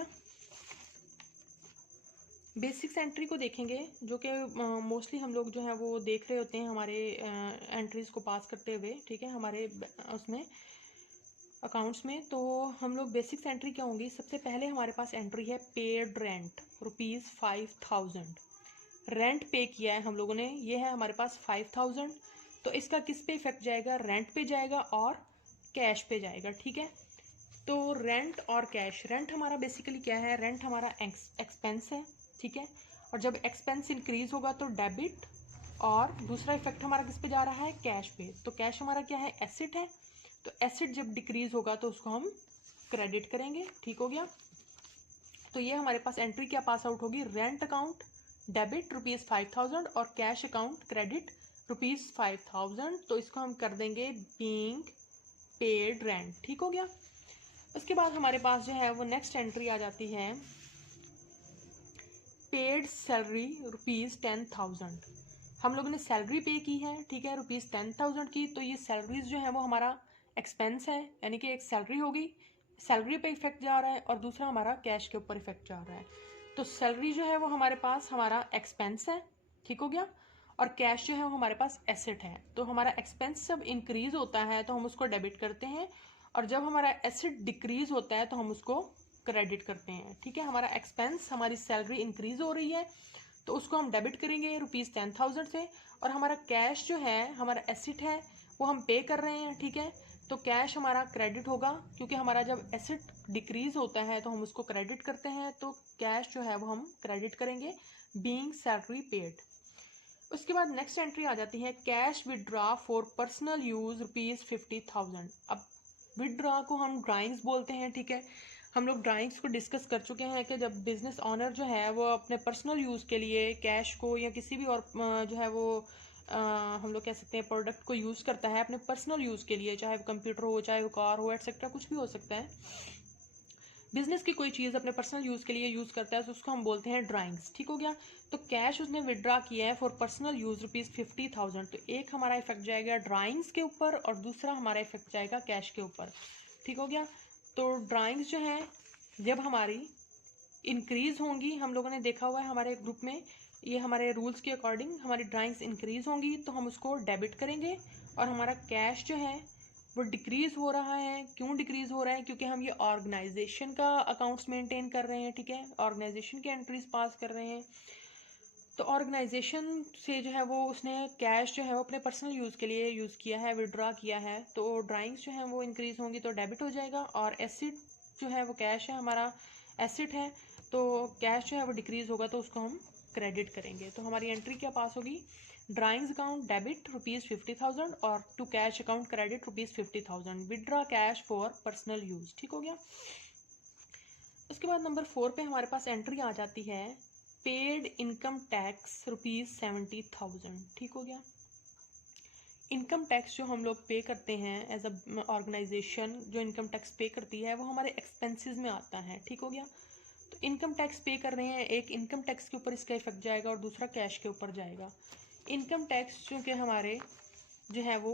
गया। Basics entry को देखेंगे, जो कि मोस्टली हम लोग जो है वो देख रहे होते हैं हमारे एंट्रीज को पास करते हुए, ठीक है, हमारे उसमें अकाउंट्स में। तो हम लोग बेसिक्स एंट्री क्या होंगी, सबसे पहले हमारे पास एंट्री है पेड रेंट ₹5000। रेंट पे किया है हम लोगों ने, ये है हमारे पास 5000। तो इसका किस पे इफेक्ट जाएगा, रेंट पे जाएगा और कैश पे जाएगा, ठीक है। तो रेंट और कैश, रेंट हमारा बेसिकली क्या है, रेंट हमारा एक्सपेंस है, ठीक है। और जब एक्सपेंस इंक्रीज होगा तो डेबिट, और दूसरा इफेक्ट हमारा किस पे जा रहा है, कैश पे। तो कैश हमारा क्या है, एसेट है। तो एसेट जब डिक्रीज होगा तो उसको हम क्रेडिट करेंगे, ठीक हो गया। तो ये हमारे पास एंट्री क्या पास आउट होगी, रेंट अकाउंट डेबिट ₹5000 और कैश अकाउंट क्रेडिट ₹5000। तो इसको हम कर देंगे बीइंग पेड रेंट, ठीक हो गया। उसके बाद हमारे पास जो है वो नेक्स्ट एंट्री आ जाती है पेड सैलरी ₹10,000। हम लोगों ने सैलरी पे की है, ठीक है, ₹10,000 की। तो ये सैलरीज जो है वो हमारा एक्सपेंस है, यानी कि एक सैलरी होगी, सैलरी पे इफेक्ट जा रहा है, और दूसरा हमारा कैश के ऊपर इफेक्ट जा रहा है। तो सैलरी जो है वो हमारे पास हमारा एक्सपेंस है, ठीक हो गया, और कैश जो है वो हमारे पास एसेट है। तो हमारा एक्सपेंस जब इंक्रीज होता है तो हम उसको डेबिट करते हैं, और जब हमारा एसेट डिक्रीज होता है तो हम उसको क्रेडिट करते हैं, ठीक है। हमारा एक्सपेंस, हमारी सैलरी इंक्रीज हो रही है तो उसको हम डेबिट करेंगे ₹10,000 से, और हमारा कैश जो है हमारा एसेट है वो हम पे कर रहे हैं, ठीक है। तो कैश हमारा क्रेडिट होगा, क्योंकि हमारा जब एसेट डिक्रीज होता है तो हम उसको क्रेडिट करते हैं, तो कैश जो है वो हम क्रेडिट करेंगे बीइंग सैलरी पेड। उसके बाद नेक्स्ट एंट्री आ जाती है cash withdraw for personal use ₹50,000। अब विदड्रॉ को हम ड्राइंग्स बोलते हैं, ठीक है। हम लोग ड्राइंग्स को डिस्कस कर चुके हैं कि जब बिजनेस ऑनर जो है वो अपने पर्सनल यूज़ के लिए कैश को या किसी भी और जो है वो हम लोग कह सकते हैं प्रोडक्ट को यूज़ करता है अपने पर्सनल यूज़ के लिए, चाहे वो कंप्यूटर हो, चाहे वो कार हो, एटसेट्रा, कुछ भी हो सकता है। बिजनेस की कोई चीज़ अपने पर्सनल यूज़ के लिए यूज़ करता है तो उसको हम बोलते हैं ड्राइंग्स, ठीक हो गया। तो कैश उसने विदड्रॉ किया है फॉर पर्सनल यूज़ ₹50,000। तो एक हमारा इफेक्ट जाएगा ड्राइंग्स के ऊपर और दूसरा हमारा इफेक्ट जाएगा कैश के ऊपर, ठीक हो गया। तो ड्राइंग्स जो है जब हमारी इंक्रीज होंगी, हम लोगों ने देखा हुआ है हमारे ग्रुप में, ये हमारे रूल्स के अकॉर्डिंग हमारी ड्राइंग्स इंक्रीज होंगी तो हम उसको डेबिट करेंगे, और हमारा कैश जो है वो डिक्रीज हो रहा है। क्यों डिक्रीज हो रहा है, क्योंकि हम ये ऑर्गेनाइजेशन का अकाउंट्स मेंटेन कर रहे हैं, ठीक है, ऑर्गेनाइजेशन के एंट्रीज पास कर रहे हैं। तो ऑर्गेनाइजेशन से जो है वो उसने कैश जो है वो अपने पर्सनल यूज़ के लिए यूज़ किया है, विड्रॉ किया है, तो ड्राइंग्स जो है वो इंक्रीज होंगी तो डेबिट हो जाएगा, और एसेट जो है वो कैश है, हमारा एसेट है, तो कैश जो है वो डिक्रीज होगा तो उसको हम क्रेडिट करेंगे। तो हमारी एंट्री क्या पास होगी, ड्राइंग्स अकाउंट डेबिट ₹50,000 और to cash account credit ₹50,000, withdraw cash for personal use, ठीक हो गया। उसके बाद नंबर 4 पे हमारे पास एंट्री आ जाती है पेड इनकम टैक्स ₹70,000, ठीक हो गया। इनकम टैक्स जो हम लोग पे करते हैं एज अ ऑर्गेनाइजेशन, जो इनकम टैक्स पे करती है वो हमारे एक्सपेंसेस में आता है, ठीक हो गया। तो इनकम टैक्स पे कर रहे हैं, एक इनकम टैक्स के ऊपर इसका इफेक्ट जाएगा और दूसरा कैश के ऊपर जाएगा। इनकम टैक्स चूँकि हमारे जो है वो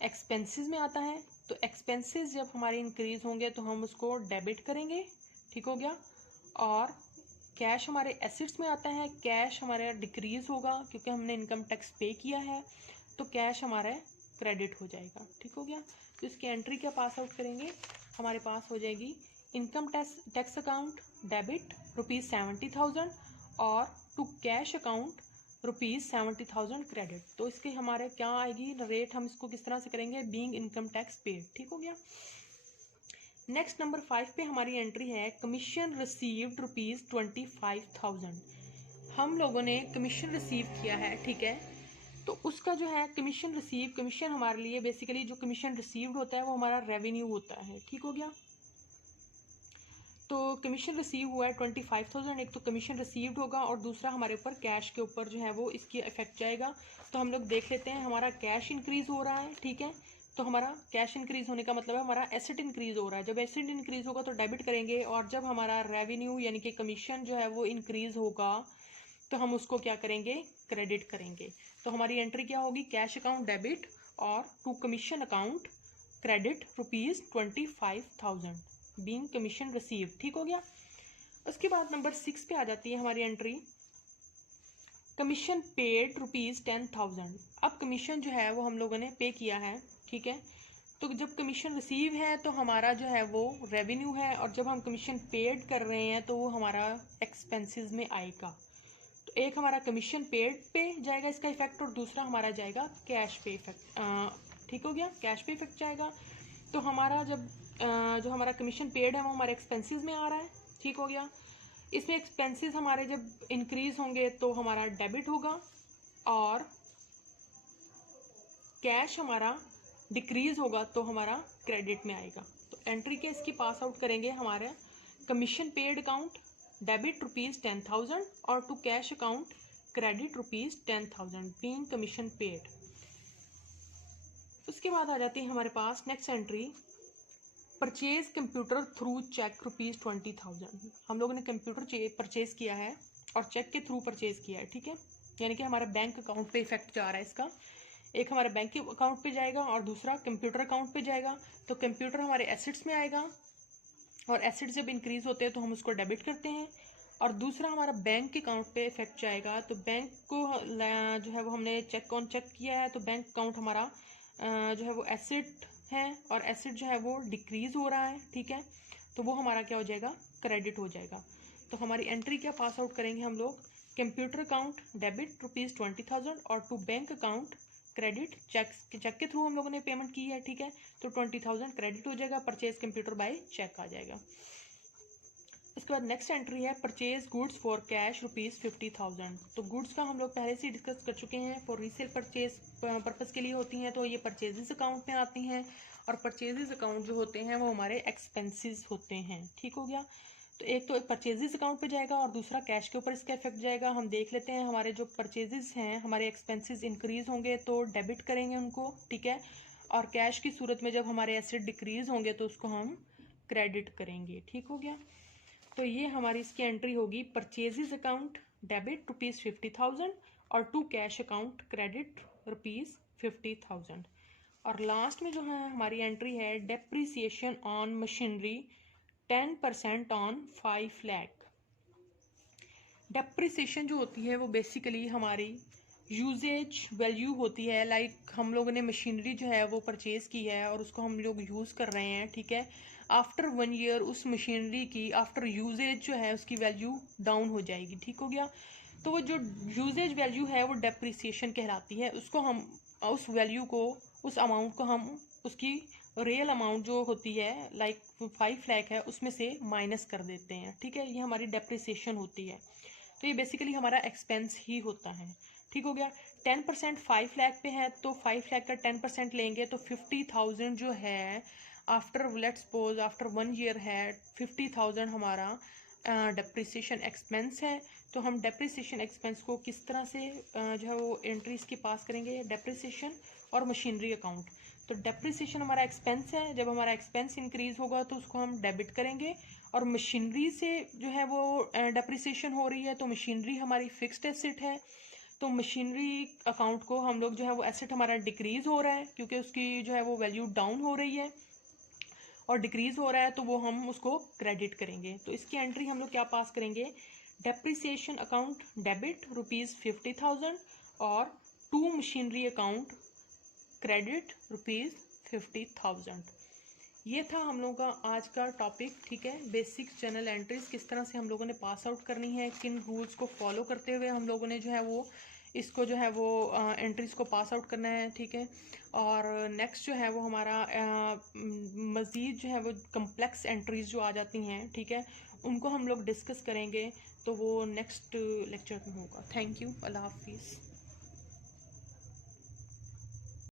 एक्सपेंसेस में आता है, तो एक्सपेंसेस जब हमारे इंक्रीज होंगे तो हम उसको डेबिट करेंगे, ठीक हो गया। और कैश हमारे एसेट्स में आता है, कैश हमारा डिक्रीज होगा क्योंकि हमने इनकम टैक्स पे किया है, तो कैश हमारा क्रेडिट हो जाएगा, ठीक हो गया। तो इसकी एंट्री क्या पास आउट करेंगे, हमारे पास हो जाएगी इनकम टैक्स अकाउंट डेबिट ₹70,000 और टू कैश अकाउंट ₹70,000 क्रेडिट। तो इसके हमारे क्या आएगी रेट, हम इसको किस तरह से करेंगे, बीइंग इनकम टैक्स पेड, ठीक हो गया। नेक्स्ट नंबर 5 पे हमारी एंट्री है कमीशन रिसीव्ड ₹25,000। हम लोगों ने कमीशन रिसीव किया है, ठीक है। तो उसका जो है कमीशन रिसीव, कमीशन हमारे लिए बेसिकली जो कमीशन रिसीव्ड होता है वो हमारा रेवेन्यू होता है, ठीक हो गया। तो कमीशन रिसीव हुआ है 25,000, एक तो कमीशन रिसीव्ड होगा और दूसरा हमारे ऊपर कैश के ऊपर जो है वो इसकी इफेक्ट जाएगा। तो हम लोग देख लेते हैं, हमारा कैश इंक्रीज हो रहा है, ठीक है। तो हमारा कैश इंक्रीज होने का मतलब है हमारा एसेट इंक्रीज हो रहा है, जब एसेट इंक्रीज होगा तो डेबिट करेंगे, और जब हमारा रेवेन्यू यानी कि कमीशन जो है वो इंक्रीज होगा तो हम उसको क्या करेंगे, क्रेडिट करेंगे। तो हमारी एंट्री क्या होगी, कैश अकाउंट डेबिट और to commission account credit ₹25,000 being commission receive, ठीक हो गया। उसके बाद नंबर 6 पे आ जाती है हमारी एंट्री, कमीशन पेड ₹10,000। अब कमीशन जो है वो हम लोगों ने पे किया है, ठीक है। तो जब कमीशन रिसीव है तो हमारा जो है वो रेवेन्यू है, और जब हम कमीशन पेड कर रहे हैं तो वो हमारा एक्सपेंसेस में आएगा। तो एक हमारा कमीशन पेड पे जाएगा इसका इफेक्ट, और दूसरा हमारा जाएगा कैश पे इफेक्ट। ठीक हो गया, कैश पे इफेक्ट जाएगा। तो हमारा जब जो हमारा कमीशन पेड है वो हमारे एक्सपेंसेस में आ रहा है, ठीक हो गया। इसमें एक्सपेंसेस हमारे जब इंक्रीज होंगे तो हमारा डेबिट होगा, और कैश हमारा डिक्रीज होगा तो हमारा क्रेडिट में आएगा। तो एंट्री के इसकी पास आउट करेंगे हमारे कमीशन पेड अकाउंट डेबिट ₹10,000 और to cash account credit ₹10,000 being commission paid. उसके बाद आ जाती है हमारे पास next entry, purchase computer through cheque ₹20,000। हम लोगों ने कंप्यूटर परचेज किया है और चेक के थ्रू परचेज किया है, ठीक है। यानी कि हमारे बैंक अकाउंट पे इफेक्ट जा रहा है इसका। एक हमारे बैंक के अकाउंट पे जाएगा और दूसरा कंप्यूटर अकाउंट पे जाएगा। तो कंप्यूटर हमारे एसेट्स में आएगा, और एसेट्स जब इंक्रीज होते हैं तो हम उसको डेबिट करते हैं। और दूसरा हमारा बैंक के अकाउंट पे इफेक्ट जाएगा। तो बैंक को जो है वो हमने चेक किया है, तो बैंक अकाउंट हमारा जो है वो एसेट है, और एसेट जो है वो डिक्रीज हो रहा है, ठीक है। तो वो हमारा क्या हो जाएगा, क्रेडिट हो जाएगा। तो हमारी एंट्री क्या पास आउट करेंगे हम लोग, कंप्यूटर अकाउंट डेबिट ₹20,000 और to bank account credit, cheque के थ्रू हम लोगों ने पेमेंट की है, ठीक है। तो 20,000 क्रेडिट हो जाएगा, परचेज कंप्यूटर बाय चेक आ जाएगा। इसके बाद नेक्स्ट एंट्री है परचेज गुड्स फॉर कैश ₹50,000। तो गुड्स का हम लोग पहले से डिस्कस कर चुके हैं, फॉर रीसेल परचेज पर्पस के लिए होती हैं, तो ये परचेजेस अकाउंट में आती हैं। और परचेजेस अकाउंट जो होते हैं वो हमारे एक्सपेंसेस होते हैं, ठीक हो गया। तो एक परचेजेस अकाउंट पे जाएगा और दूसरा कैश के ऊपर इसका इफेक्ट जाएगा। हम देख लेते हैं, हमारे जो परचेजेस हैं, हमारे एक्सपेंसेस इंक्रीज होंगे तो डेबिट करेंगे उनको, ठीक है। और कैश की सूरत में जब हमारे एसेट डिक्रीज होंगे तो उसको हम क्रेडिट करेंगे, ठीक हो गया। तो ये हमारी इसकी एंट्री होगी, परचेजेस अकाउंट डेबिट ₹50,000 और टू कैश अकाउंट क्रेडिट ₹50,000। और लास्ट में जो है हमारी एंट्री है depreciation on machinery 10% on 5 lakh. Depreciation जो होती है वो बेसिकली हमारी यूजेज वैल्यू होती है। लाइक हम लोगों ने मशीनरी जो है वो परचेज की है और उसको हम लोग यूज़ कर रहे हैं, ठीक है। आफ्टर 1 ईयर उस मशीनरी की आफ्टर यूजेज जो है उसकी वैल्यू डाउन हो जाएगी, ठीक हो गया। तो वो जो यूजेज वैल्यू है वो डेप्रिसिएशन कहलाती है। उसको हम उस वैल्यू को, उस अमाउंट को हम उसकी रियल अमाउंट जो होती है लाइक 5 लाख है उसमें से माइनस कर देते हैं, ठीक है। ये हमारी डेप्रिसिएशन होती है। तो ये बेसिकली हमारा एक्सपेंस ही होता है, ठीक हो गया। 10% 5 लाख पे है तो 5 लाख का 10% लेंगे तो 50,000 जो है after let's suppose after 1 year है 50,000 हमारा डेप्रिसिएशन एक्सपेंस है। तो हम डेप्रिसिएशन एक्सपेंस को किस तरह से जो है वो एंट्रीज के पास करेंगे, डेप्रिसिएशन और मशीनरी अकाउंट। तो डेप्रिसिएशन हमारा एक्सपेंस है, जब हमारा एक्सपेंस इंक्रीज होगा तो उसको हम डेबिट करेंगे। और मशीनरी से जो है वो डेप्रिसिएशन हो रही है, तो मशीनरी हमारी फिक्स्ड एसेट है। तो मशीनरी अकाउंट को हम लोग जो है वो एसेट हमारा डिक्रीज हो रहा है क्योंकि उसकी जो है वो वैल्यू डाउन हो रही है और डिक्रीज हो रहा है, तो वो हम उसको क्रेडिट करेंगे। तो इसकी एंट्री हम लोग क्या पास करेंगे, डेप्रिसिएशन अकाउंट डेबिट ₹50,000 और टू मशीनरी अकाउंट क्रेडिट ₹50,000। ये था हम लोगों का आज का टॉपिक, ठीक है। बेसिक जर्नल एंट्रीज किस तरह से हम लोगों ने पास आउट करनी है, किन रूल्स को फॉलो करते हुए हम लोगों ने जो है वो इसको जो है वो एंट्रीज को पास आउट करना है, ठीक है। और नेक्स्ट जो है वो हमारा मज़ीद जो है वो कम्प्लेक्स एंट्रीज जो आ जाती हैं, ठीक है, उनको हम लोग डिस्कस करेंगे। तो वो नेक्स्ट लेक्चर में होगा। थैंक यू, अल्लाह हाफिज़।